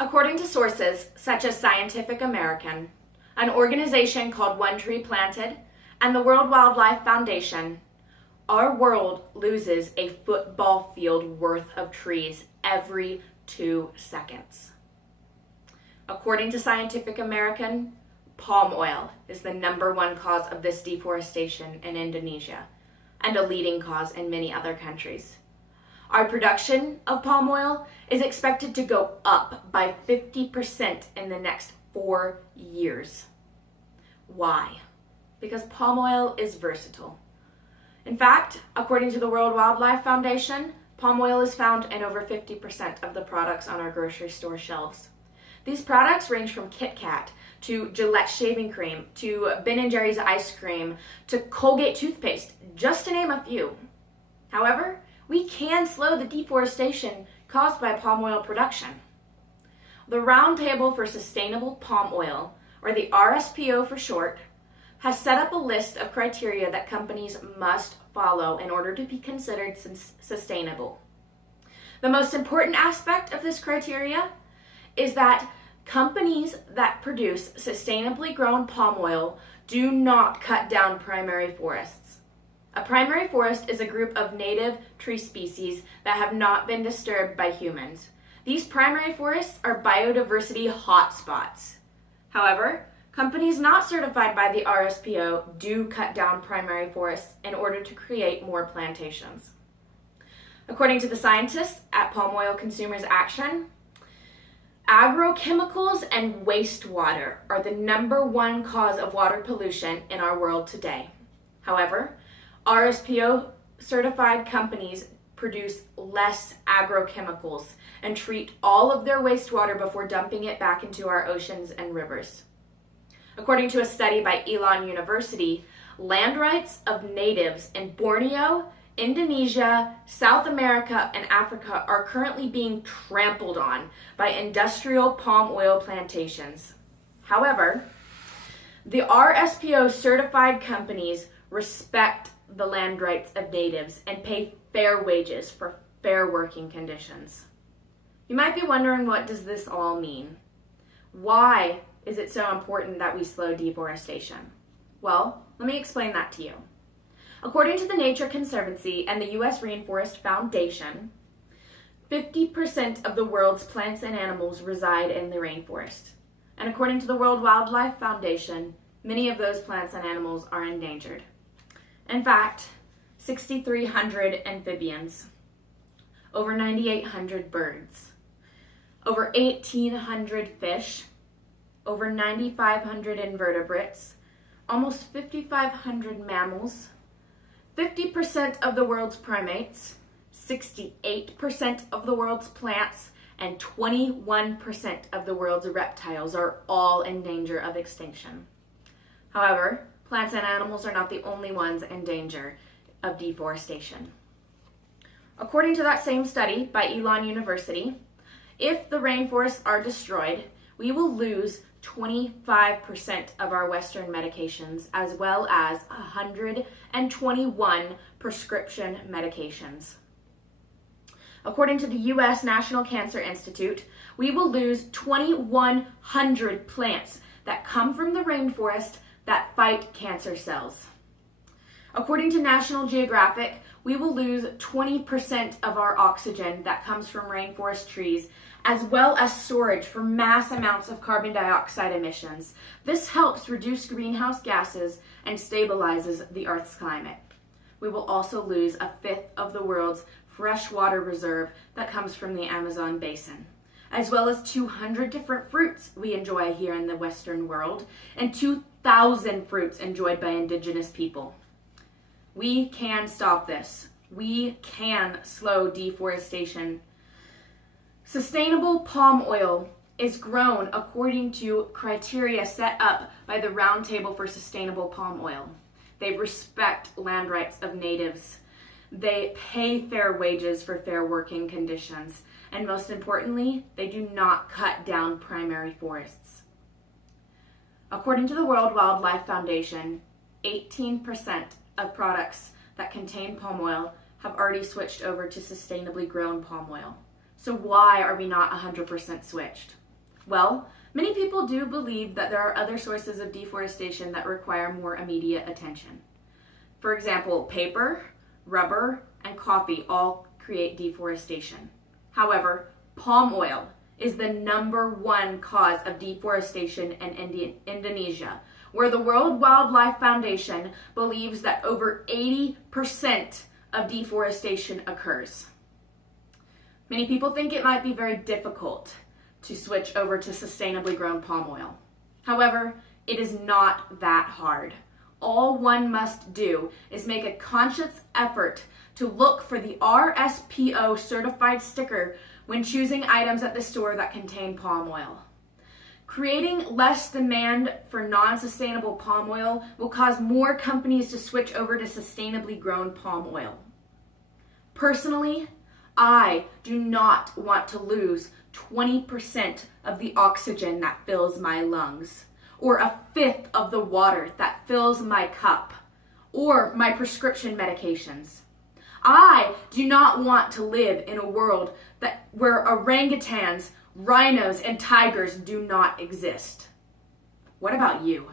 According to sources such as Scientific American, an organization called One Tree Planted, and the World Wildlife Foundation, our world loses a football field worth of trees every 2 seconds. According to Scientific American, palm oil is the #1 cause of this deforestation in Indonesia and a leading cause in many other countries. Our production of palm oil is expected to go up by 50% in the next 4 years. Why? Because palm oil is versatile. In fact, according to the World Wildlife Foundation, palm oil is found in over 50% of the products on our grocery store shelves. These products range from Kit Kat to Gillette shaving cream to Ben & Jerry's ice cream to Colgate toothpaste, just to name a few. However, we can slow the deforestation caused by palm oil production. The Roundtable for Sustainable Palm Oil, or the RSPO for short, has set up a list of criteria that companies must follow in order to be considered sustainable. The most important aspect of this criteria is that companies that produce sustainably grown palm oil do not cut down primary forests. A primary forest is a group of native tree species that have not been disturbed by humans. These primary forests are biodiversity hotspots. However, companies not certified by the RSPO do cut down primary forests in order to create more plantations. According to the scientists at Palm Oil Consumers Action, agrochemicals and wastewater are the #1 cause of water pollution in our world today. However, RSPO certified companies produce less agrochemicals and treat all of their wastewater before dumping it back into our oceans and rivers. According to a study by Elon University, land rights of natives in Borneo, Indonesia, South America, and Africa are currently being trampled on by industrial palm oil plantations. However, the RSPO certified companies respect the land rights of natives and pay fair wages for fair working conditions. You might be wondering, what does this all mean? Why is it so important that we slow deforestation? Well, let me explain that to you. According to the Nature Conservancy and the U.S. Rainforest Foundation, 50% of the world's plants and animals reside in the rainforest. And according to the World Wildlife Foundation, many of those plants and animals are endangered. In fact, 6,300 amphibians, over 9,800 birds, over 1,800 fish, over 9,500 invertebrates, almost 5,500 mammals, 50% of the world's primates, 68% of the world's plants, and 21% of the world's reptiles are all in danger of extinction. However, plants and animals are not the only ones in danger of deforestation. According to that same study by Elon University, if the rainforests are destroyed, we will lose 25% of our Western medications, as well as 121 prescription medications. According to the U.S. National Cancer Institute, we will lose 2,100 plants that come from the rainforest that fight cancer cells. According to National Geographic, we will lose 20% of our oxygen that comes from rainforest trees, as well as storage for mass amounts of carbon dioxide emissions. This helps reduce greenhouse gases and stabilizes the Earth's climate. We will also lose 1/5 of the world's freshwater reserve that comes from the Amazon basin, as well as 200 different fruits we enjoy here in the Western world, and 2,000 fruits enjoyed by indigenous people. We can stop this. We can slow deforestation. Sustainable palm oil is grown according to criteria set up by the Roundtable for Sustainable Palm Oil. They respect land rights of natives. They pay fair wages for fair working conditions. And most importantly, they do not cut down primary forests. According to the World Wildlife Foundation, 18% of products that contain palm oil have already switched over to sustainably grown palm oil. So why are we not 100% switched? Well, many people do believe that there are other sources of deforestation that require more immediate attention. For example, paper, rubber, and coffee all create deforestation. However, palm oil is the #1 cause of deforestation in Indonesia, where the World Wildlife Foundation believes that over 80% of deforestation occurs. Many people think it might be very difficult to switch over to sustainably grown palm oil. However, it is not that hard. All one must do is make a conscious effort to look for the RSPO certified sticker when choosing items at the store that contain palm oil. Creating less demand for non-sustainable palm oil will cause more companies to switch over to sustainably grown palm oil. Personally, I do not want to lose 20% of the oxygen that fills my lungs, or a fifth of the water that fills my cup, or my prescription medications. I do not want to live in a world where orangutans, rhinos, and tigers do not exist. What about you?